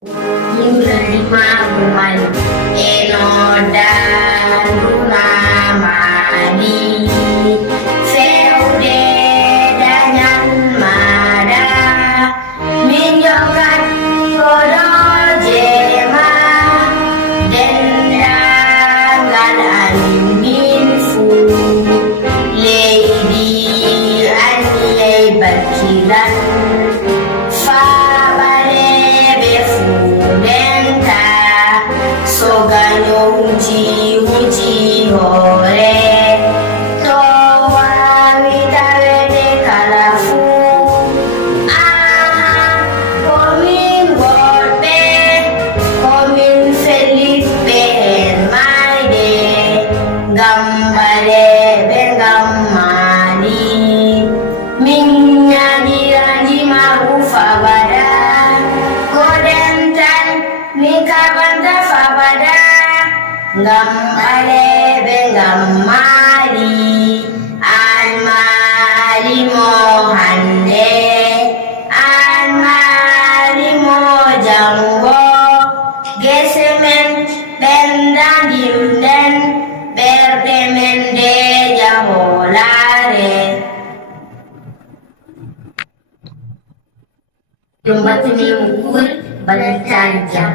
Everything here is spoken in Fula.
Lima buwan enodanuna madi fewde danyan mada minyokat kodol jema dendangal animinfu lady aniyay bakilan uji hore to wawita wede kalafu komin worɓe komin feliɓe en mayde ngam baleɓe ngam mani min ñaɗiranjima fabada goɗen tan min kabanta fabada ngam baleɓe ngam mari an mari mo hande an mari mo jango gese men ɓendandirden ɓerɗe men de jaholare ɗum batini mo kuul balantan jam